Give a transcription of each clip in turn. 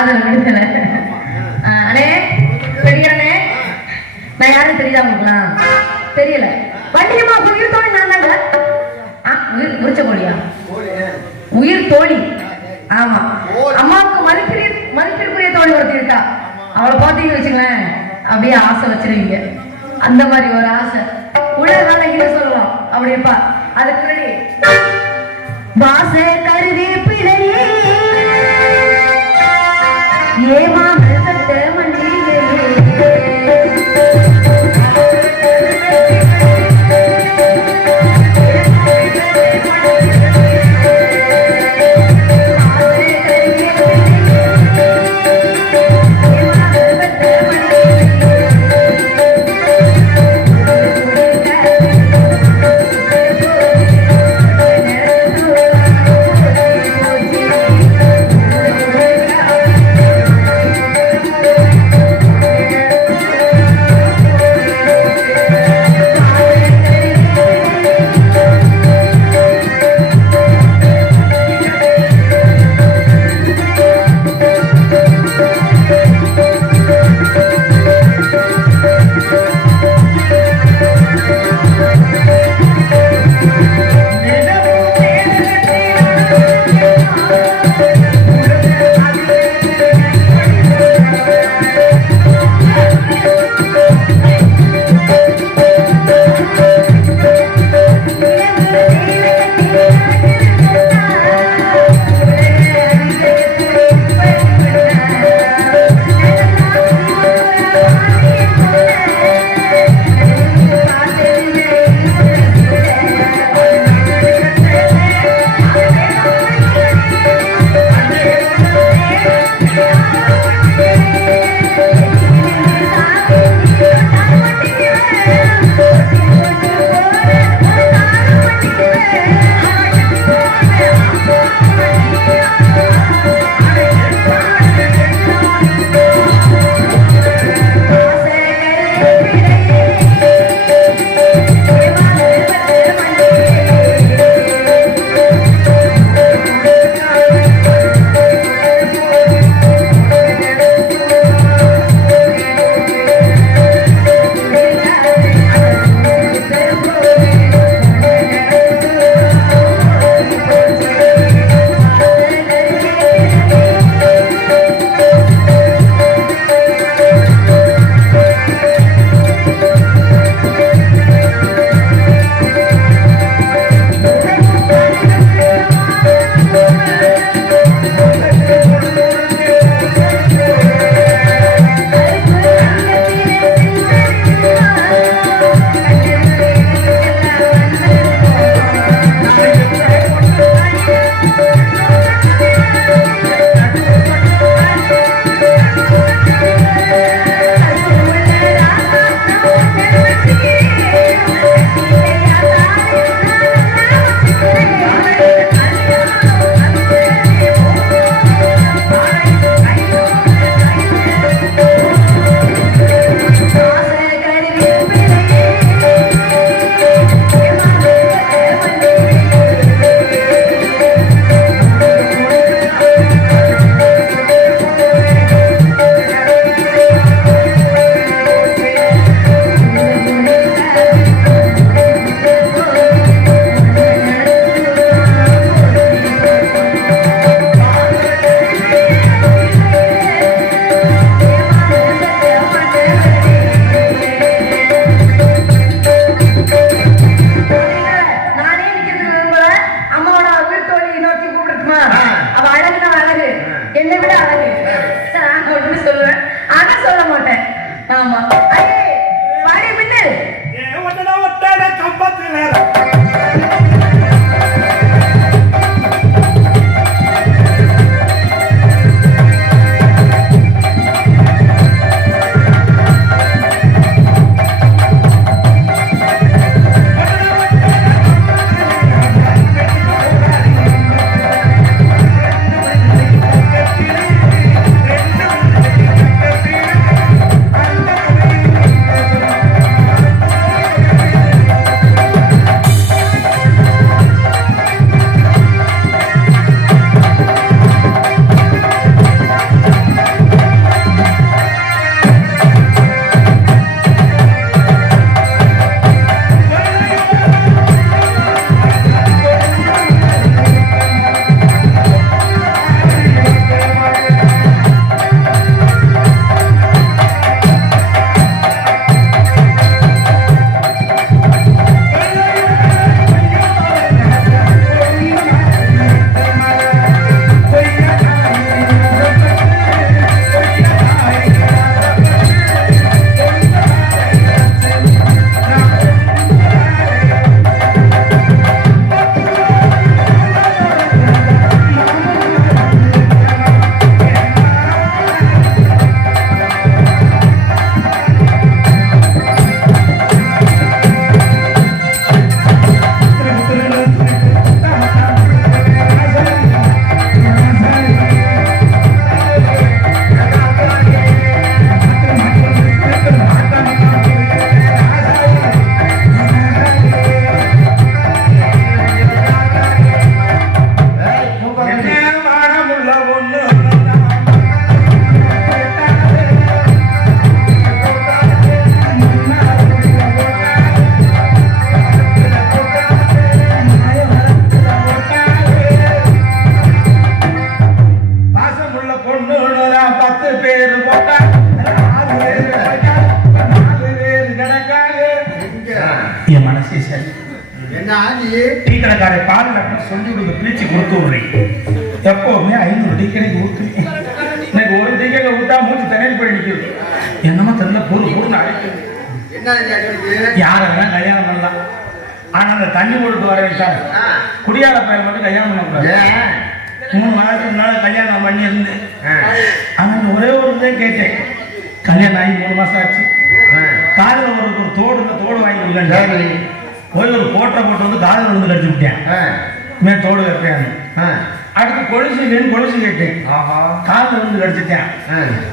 காதல் விடுதலை. அண்ணே பெரியண்ணே, நான் யாரும் தெரியுதா உங்களுக்குலாம்? தெரியல. வண்டியம்மா உயிர் தோழி நான் தாங்க. உயிர் உரிச்ச கோழியா? உயிர் தோழி. ஆமா, அம்மாவுக்கு மதிப்பிற்குரிய தோழி ஒருத்தி இருக்கா. அவளை பார்த்தீங்கன்னு வச்சுங்களேன், அப்படியே ஆசை வச்சிருவீங்க. அந்த மாதிரி ஒரு ஆசை உலக சொல்லலாம். அப்படியப்பா அதுக்கு முன்னாடி வாச கருதி பிழையே ஏமாமல் கட்ட மண்டியே பேரு போட்டா 4 பேரு போட்டா 4 பேரு கிடக்காக என் மனசே சரி என்ன ஆதி டீ கடைக்காரை பால் சொல்லி கொடுத்து பிரிச்சு கொடுத்து விடுறேன் எப்பவுமே 500 டீ கடைக்கு ஊற்றுவேன் இன்னைக்கு ஒரு டீ கடை ஊத்தா மூச்சு தண்ணீர் போய் நிற்குது என்னமோ தெரியல பொருள் அழைக்குது யாரெல்லாம் கல்யாணம் பண்ணலாம் ஆனா அந்த தண்ணி கொடுத்து வர வச்சாங்க குடியால பையன் மட்டும் கல்யாணம் பண்ணக்கூடாது 3 மாதத்துக்கு முன்னால கல்யாணம் பண்ணி இருந்து ஆனா ஒரே ஒரு இதே கேட்டேன் கல்யாணம் ஆகி 3 மாசம் ஆச்சு காலில் ஒரு தோடு வாங்கி கொடுங்க போய் ஒரு கோட்டை போட்டு வந்து காலில் வந்து கடிச்சு விட்டேன் தோடு வைப்பேன் அடுத்து கொலுசு கேட்டேன் காலில் வந்து கடிச்சிட்டேன்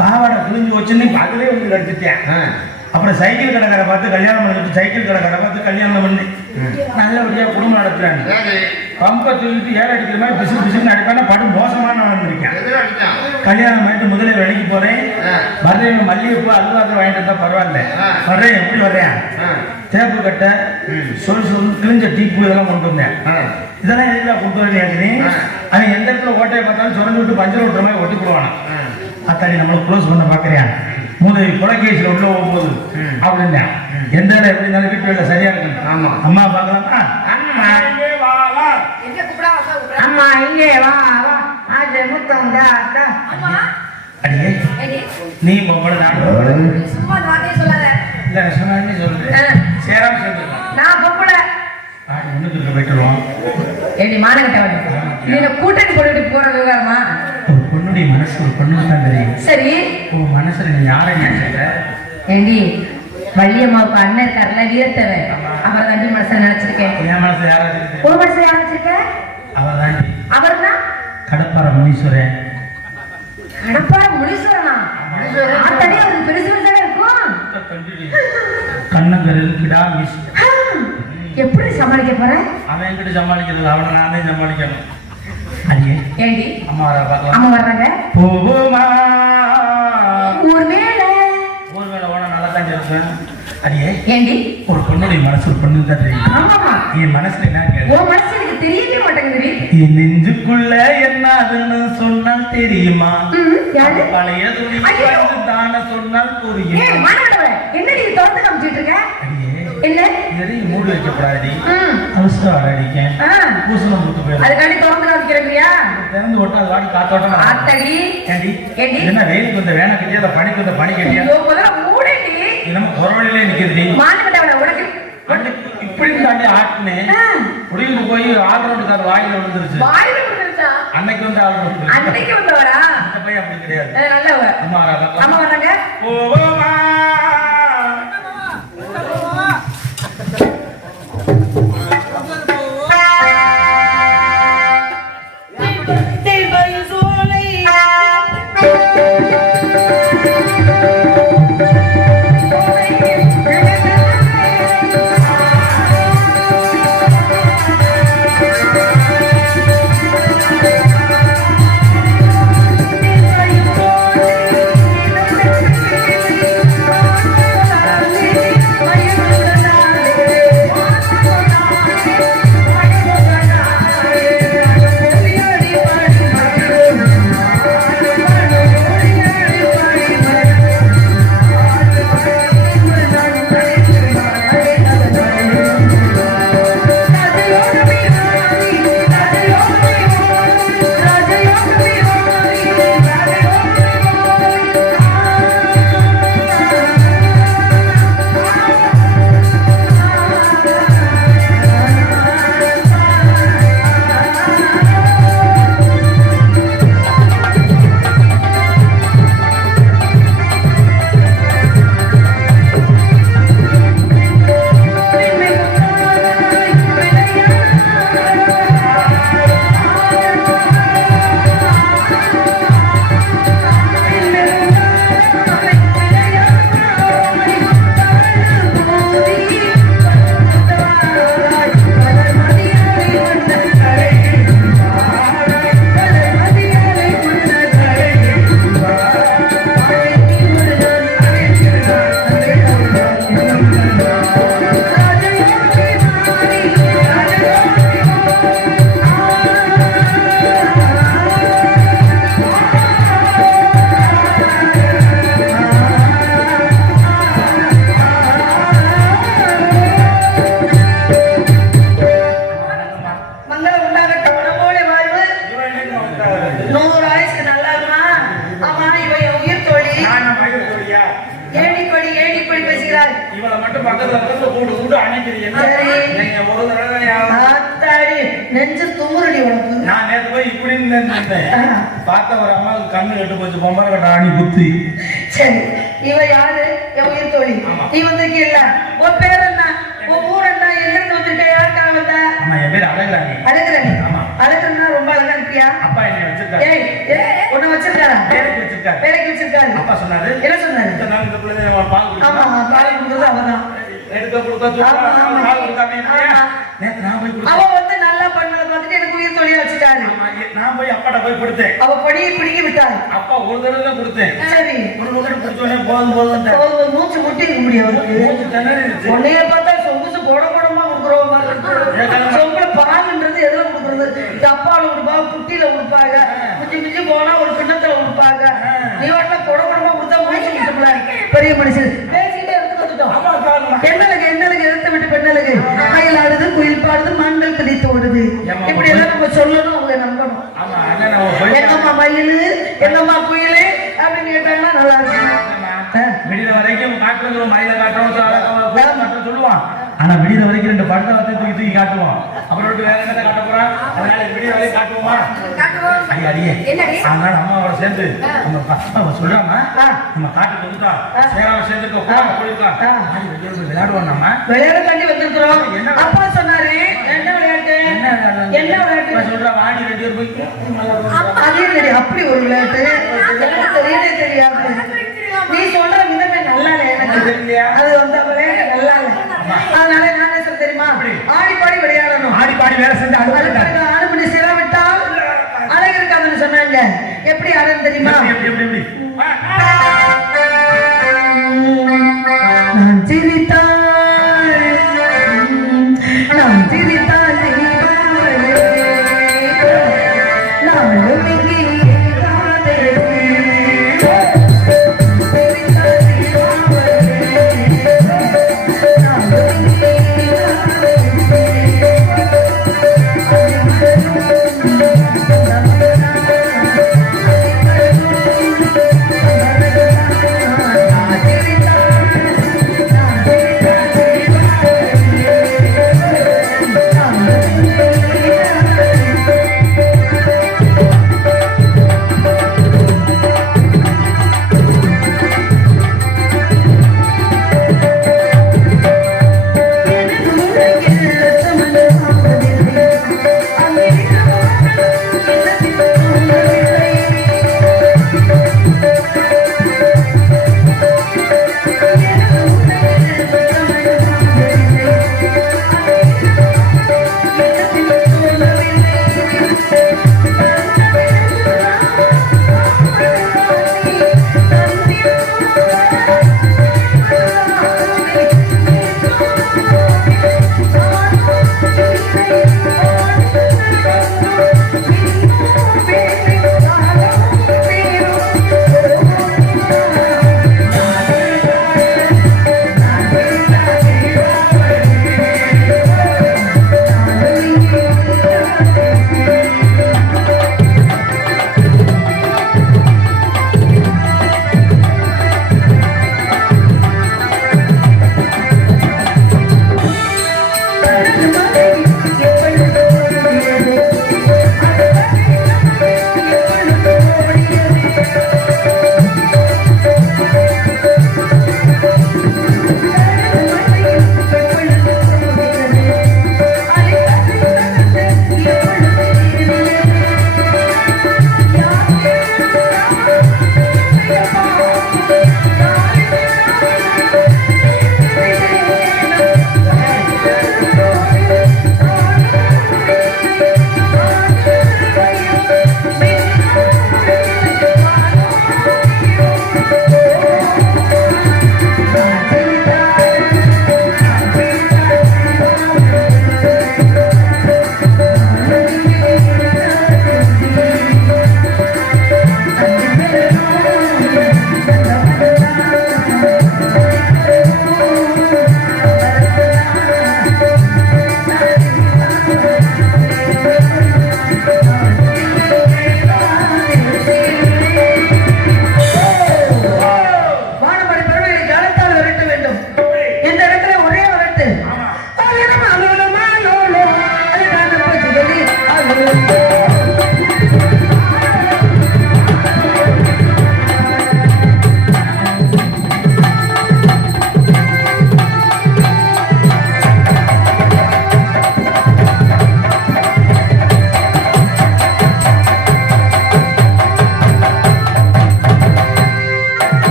பாவாடை கிழிஞ்சு வச்சுன்னு அதிலே வந்து கடிச்சிட்டேன் அப்புறம் சைக்கிள் கடைக்காரை பார்த்து கல்யாணம் பண்ணிட்டு சைக்கிள் கடைக்காரை பார்த்து கல்யாணம் பண்ணி நல்லபடியா குடும்பம் நடத்துறாங்க பம்பை தூக்கிட்டு ஏற அடிக்கிற மாதிரி பிசுன்னு அடிப்பான படு மோசமான நடந்திருக்கேன் கல்யாணம் பண்ணிட்டு முதலே வேலைக்கு போறேன் வர்றேன் மல்லிகைப்பூ அல்வாக்கு வாங்கிட்டு இருந்தா பரவாயில்ல வர்றேன் எப்படி வர்றேன் தேப்பு கட்டை சொல் கிழிஞ்ச டீப்பு இதெல்லாம் கொண்டு வந்தேன் இதெல்லாம் எதுக்காக கொண்டு வரேன் அவன் எந்த இடத்துல ஓட்டையை பார்த்தாலும் சுரண்டு விட்டு பஞ்சர் ஓட்டுற மாதிரி ஒட்டி போடுவானா அத்தாடி நம்மளை க்ளோஸ் பண்ண பாக்குறேன் முதல் கொலைகேசில் உள்ள போகும்போது அப்படின்னா எந்த இடம் எப்படி இருந்தாலும் வீட்டு வேலை சரியா இருக்கு ஆமா அம்மா பார்க்கலாமா அம்மா இங்கே வா வா அது முத்தம் அடியே நீ பொம்பளை சும்மா நானே சொல்லாத இல்ல சொன்னான்னு சொல்றேன் சேராம சொல்றேன் நான் பொம்பளை ஒண்ணுக்கு போயிட்டுருவோம் ஏடி மானகட்ட நீ கூட்டணி போட்டுட்டு போற விவகாரமா ஒரு பொண்ணுடைய மனசு ஒரு பொண்ணு தான் தெரியும் சரி உன் மனசுல நீ யாரை நினைச்ச ஏண்டி வள்ளியம்மாவுக்கு அண்ணன் இருக்காருல்ல வீரத்தேவன் அவர் தாண்டி மனசை நினைச்சிருக்கேன் என் மனசுல யாரா இருக்கு ஒரு மனசை யாரா வச்சிருக்க அவர் தாண்டி அவர் தான் கடப்பார முனீஸ்வரன் கடப்பார முனீஸ்வரனா ஆத்தடி அவருக்கு பெருசு பெருசாக இருக்கும் கண்ணங்கரில் கிடா மிஸ் எப்படி சமாளிக்க போற அவன் கிட்ட சமாளிக்கிறது அவனை நானே சமாளிக்கணும் அடியே ஏண்டி அம்மா வர அம்மா வர்றாங்க போவோமா ஊர் மேல ஓன நல்லா தான் இருப்பேன் அடியே ஏண்டி ஒரு பொண்ணுடைய மனசு ஒரு பொண்ணு தான் தெரியும் ஆமாமா என் மனசுல என்ன கேள்வி உன் மனசு எனக்கு தெரியவே மாட்டேங்குது என் நெஞ்சுக்குள்ள என்னதுன்னு சொன்னால் தெரியுமா யாரு பழைய துணி தானே சொன்னால் புரியும் என்னடி தொடர்ந்து காமிச்சிட்டு இருக்க என்ன எதையும் மூடி வைக்கப்படாது அவசரம் அடிக்கேன் பூசணம் கொடுத்து போயிடும் அதுக்காண்டி தொடர்ந்து காமிக்கிறீங்களா திறந்து விட்டு அது வாடி காத்தோட்டம் ஆத்தடி ஏண்டி என்ன வெயிலுக்கு வந்த வேணா கட்டியா அதை பனிக்கு வந்த பனி கட்டியா மூடடி நம்ம குரவழிலே நிக்கிறது மானகட்டவள உனக்கு இப்படி தாண்டி ஆட்டினேன் முடிவுக்கு போய் ஆல்ரவுண்டுக்கார வாயில விழுந்துருச்சு வாயில விழுந்துருச்சா அன்னைக்கு வந்து ஆல்ரவுண்ட் அன்னைக்கு வந்தவரா அந்த பையன் அப்படி கிடையாது நல்லவ அம்மா வர்றாங்க ஓமா இவளை மட்டும் பக்கத்துல கூடு அணைக்கிறீங்க. நீங்க ஒரு தடவை நெஞ்சு துமுறடி உனக்கு. நான் நேற்று போய் இப்படின்னு நினைச்சேன். பார்த்த ஒரு அம்மாவுக்கு கண்ணு கட்டு போச்சு, பொம்பரை கட்ட ஆணி குத்தி. சரி, இவ யாரு? என் உயிர் தோழி. நீ வந்திருக்கீல்ல, உன் பேர் என்ன? உன் ஊர் என்ன? எங்கிருந்து வந்திருக்க? யாருக்காக வந்த? ஆமா, என் பேர் அழகுராணி. அழகுராணி. ஆமா. அழகுன்னா ரொம்ப அழகா இருக்கியா? அப்பா என்ன வச்சிருக்காரு? உன்னை வச்சிருக்காரா? வேலைக்கு வச்சிருக்காரு. வேலைக்கு வச்சிருக்காரு. அப்பா சொன்னாரு. என்ன சொன்னாரு? இந்த பிள்ளை பால் குடிக்கும். ஆமா, பால் குடிக்கிறது அவதான். எடுக்க கொடுக்க பால் கொடுக்காம நேத்து நான் போய் அவ வந்து நல்லா பண்ணத பார்த்துட்டு எனக்கு உயிர் தொழியா வச்சுட்டாரு. நான் போய் அப்பாட்ட போய் கொடுத்தேன். அவ பொடியை பிடிங்கி விட்டாரு. அப்பா ஒரு தடவை தான் கொடுத்தேன். சரி, ஒரு நூறு குடிச்சோடனே போதும் மூச்சு முட்டி முடியும் அவருக்கு. மூச்சு திணறிடுச்சு. உன்னைய பார்த்தா சொகுசு போடமா கொடுக்குறோம் மாதிரி இருக்கு. சொங்குல பால்ன்றது எதுல கொடுக்குறது? டப்பால கொடுப்பாங்க, குட்டியில கொடுப்பாங்க, மிஞ்சி போனா ஒரு கிண்ணத்துல கொடுப்பாங்க. நீ வாட்டில கொடமா கொடுத்தா மூச்சு முட்டுல பெரிய மனுஷன் பேசிட்டே எடுத்து வந்துட்டோம். என்னலுக்கு எடுத்து விட்டு பெண்ணலுக்கு மயில் ஆடுது, குயில் பாடுது, மண்கள் பிடித்து ஓடுது. இப்படி எல்லாம் நம்ம சொல்லணும், அவங்க நம்பணும். எங்கம்மா மயில், எங்கம்மா குயில் அப்படின்னு கேட்டாங்கன்னா நல்லா இருக்கும். விடிய வரைக்கும் காட்டுறது மயில காட்டுறோம் சொல்லுவான். ஆனா விடிய வரைக்கும் 2 படத்தை வச்சு தூக்கி காட்டுவோம். அப்புறம் வேற என்ன காட்ட போறான்? அதனால விடிய வரைக்கும் காட்டுவோமா? அடியே அதனால அம்மாவோட சேர்ந்து நம்ம பசங்க சொல்றாமா நம்ம காட்டுக்கு வந்துட்டோம். சேராம சேர்ந்துக்கோ, போயிருக்கோம், விளையாடுவோம். நம்ம விளையாட தாண்டி வந்திருக்கிறோம். அப்பா சொன்னாரு என்ன விளையாட்டு? என்ன விளையாட்டு சொல்ற? வாடி 2 பேர் போய் அதே தெரியும். அப்படி ஒரு விளையாட்டு எனக்கு தெரியவே தெரியாது. நீ சொல்ற விதமே நல்லா இல்லை எனக்கு. அது வந்து விளையாட்டு நல்லா இல்லை. அதனால நான் என்ன சொல்ல தெரியுமா? ஆடி பாடி விளையாடணும். ஆடி பாடி வேலை செஞ்சு ஆடு பண்ணி சிராவிட்டால் அழகு இருக்காதுன்னு சொன்னாங்க. எப்படி ஆடுன்னு தெரியுமா? நான் சிரித்தாள், நான் சிரித்தாள்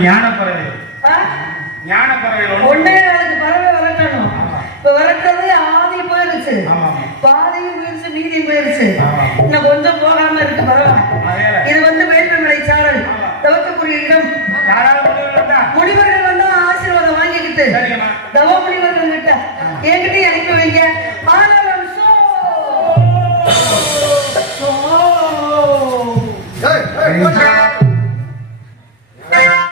ஞானப்பறவை ஞானப்பறவை ஒன்னே நாளுக்கு பறவை விரட்டணும். இப்ப விரட்டுறது ஆதி போயிருச்சு, ஆமா. பாதியும் போயிருச்சு, மீதியும் போயிருச்சு. ஆமா. இன்னும் கொஞ்சம் போக